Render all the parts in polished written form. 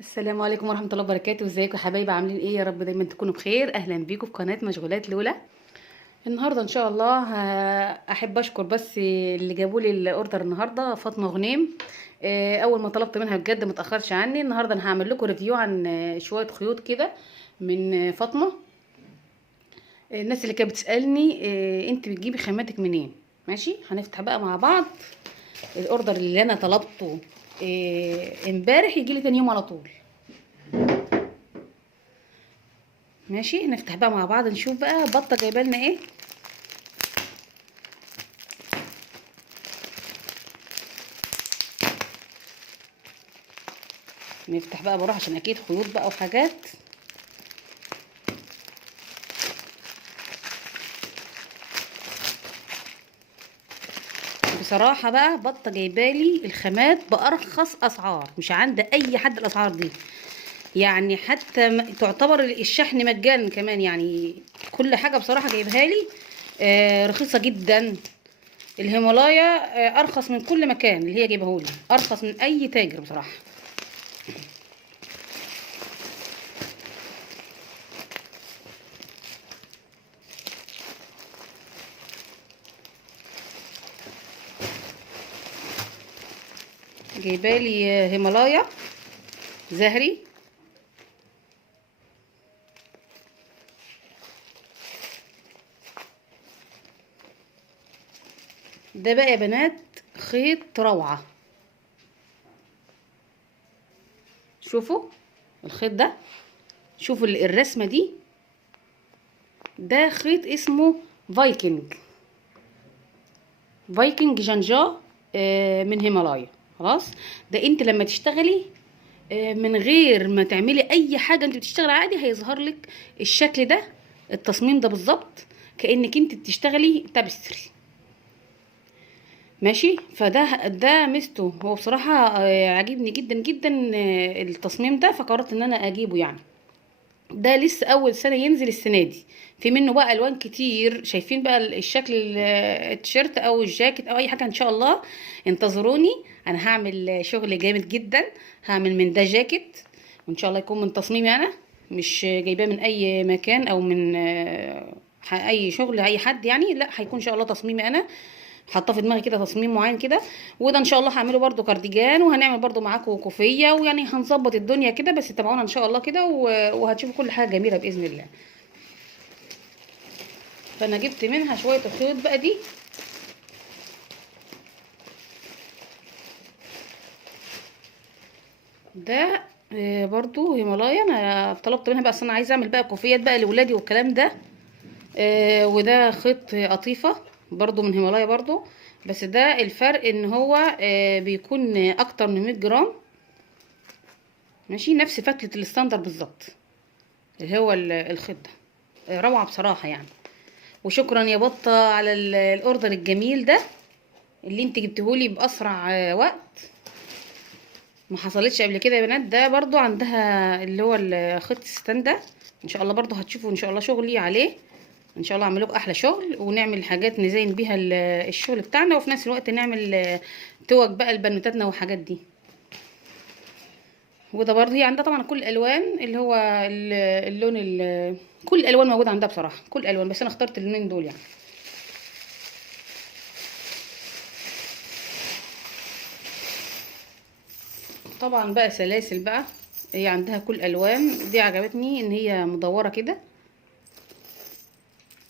السلام عليكم ورحمة الله وبركاته. ازيكم يا حبايبي؟ عاملين ايه؟ يا رب دايما تكونوا بخير. اهلا بيكم في قناة مشغولات لولا. النهارده ان شاء الله احب اشكر بس اللي جابوا لي الاوردر النهارده، فاطمة غنيم. اول ما طلبت منها بجد ما تاخرش عني. النهارده انا هعمل لكم ريفيو عن شوية خيوط كده من فاطمة. الناس اللي كانت بتسألني انت بتجيبي خاماتك منين؟ ماشي، هنفتح بقى مع بعض. الاوردر اللي انا طلبته امبارح يجي لي تاني يوم على طول. ماشي، نفتح بقى مع بعض نشوف بقى بطه جايبه لنا ايه. نفتح بقى بروح عشان اكيد خيوط بقى وحاجات. بصراحه بقى بطه جايبه لي الخامات بارخص اسعار، مش عند اي حد الاسعار دي. يعني حتى تعتبر الشحن مجانا كمان، يعني كل حاجه بصراحه جايبها لي رخيصه جدا. الهيمالايا ارخص من كل مكان، اللي هي جايبه لي ارخص من اي تاجر بصراحه. جايبه لي هيمالايا زهري. ده بقى يا بنات خيط روعة. شوفوا الخيط ده، شوفوا الرسمة دي. ده خيط اسمه فايكنج. فايكنج جنجا من هيمالايا. خلاص، ده انت لما تشتغلي من غير ما تعملي اي حاجة، انت بتشتغلي عادي هيظهر لك الشكل ده، التصميم ده بالظبط كأنك انت بتشتغلي تابستري. ماشي، فده ميزته هو بصراحة عجبني جدا جدا التصميم ده، فقررت ان انا اجيبه يعني. ده لسه اول سنة ينزل السنة دي. في منه بقى الوان كتير، شايفين بقى الشكل التيشيرت او الجاكيت او اي حاجة ان شاء الله. انتظروني، انا هعمل شغل جامد جدا. هعمل من ده جاكيت، وان شاء الله يكون من تصميمي انا، مش جايباه من اي مكان او من اي شغل اي حد يعني. لا، هيكون ان شاء الله تصميمي انا. حاطه في دماغي كده تصميم معين كده. وده ان شاء الله هعمله برده كارديجان، وهنعمل برده معاكم كوفيه، ويعني هنظبط الدنيا كده. بس تابعونا ان شاء الله كده وهتشوفوا كل حاجه جميله باذن الله. فانا جبت منها شويه الخيوط بقى دي. ده برضو هيمالايا. انا طلبت منها بقى، اصل انا عايزه اعمل بقى كوفيات بقى لاولادي والكلام ده. وده خيط قطيفه برضو من هيمالايا برضو. بس ده الفرق ان هو بيكون اكتر من 100 جرام. ماشي، نفس فتلة الستاندر بالظبط، اللي هو الخيط ده. روعة بصراحة يعني. وشكرا يا بطة على الاوردر الجميل ده اللي انت جبتهولي باسرع وقت. ما حصلتش قبل كده يا بنات. ده برضو عندها اللي هو الخيط الستان ده. ان شاء الله برضو هتشوفوا ان شاء الله شغلي عليه. ان شاء الله اعمل لكم احلى شغل، ونعمل حاجات نزين بيها الشغل بتاعنا، وفي نفس الوقت نعمل توج بقى لبنوتاتنا وحاجات دي. وده برضه هي عندها طبعا كل الالوان، اللي هو اللون كل الالوان موجوده عندها بصراحه، كل الالوان، بس انا اخترت اللونين دول يعني. طبعا بقى سلاسل بقى، هي عندها كل الوان. دي عجبتني ان هي مدوره كده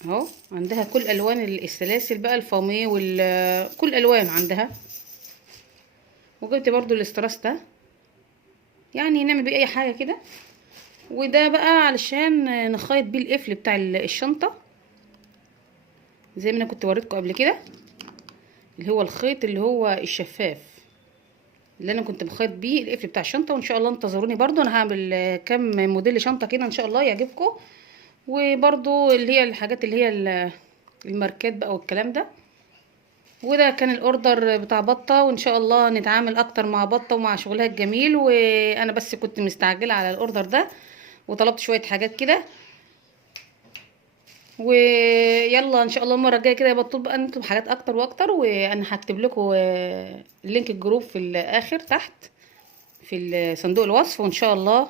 اهو. عندها كل الوان السلاسل بقى، الفاميه كل الوان عندها. وجبت برضو الاستراس ده، يعني نعمل بيه اي حاجه كده. وده بقى علشان نخيط بيه القفل بتاع الشنطه، زي ما انا كنت وريتكم قبل كده، اللي هو الخيط اللي هو الشفاف اللي انا كنت بخيط بيه القفل بتاع الشنطه. وان شاء الله انتظروني برضو، انا هعمل كام موديل شنطه كده ان شاء الله يعجبكم. وبرضو اللي هي الحاجات اللي هي الماركات بقى والكلام ده. وده كان الاوردر بتاع بطه، وان شاء الله نتعامل اكتر مع بطه ومع شغلها الجميل. وانا بس كنت مستعجله على الاوردر ده، وطلبت شويه حاجات كده. ويلا ان شاء الله المره الجايه كده بطلب بقى نطلب حاجات اكتر واكتر. وانا هكتب لكم لينك الجروب في الاخر تحت في صندوق الوصف، وان شاء الله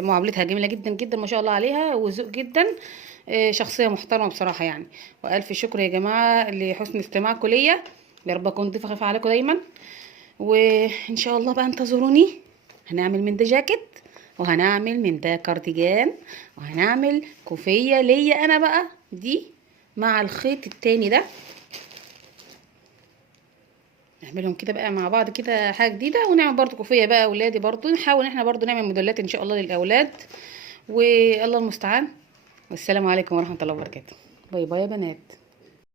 معاملتها جميله جدا جدا ما شاء الله عليها، وذوق جدا. شخصيه محترمه بصراحه يعني. والف شكر يا جماعه لحسن استماعكم ليا. يا رب اكون ضيفه خفيفه عليكم دايما. وان شاء الله بقى انتظروني، هنعمل من ده جاكيت، وهنعمل من ده كارديجان، وهنعمل كوفيه ليا انا بقى دي مع الخيط التاني ده. نعملهم كده بقى مع بعض كده حاجه جديده، ونعمل برضو كوفيه بقى اولادي، برضو نحاول ان احنا برضو نعمل موديلات ان شاء الله للاولاد. والله المستعان. والسلام عليكم ورحمه الله وبركاته. باي باي يا بنات.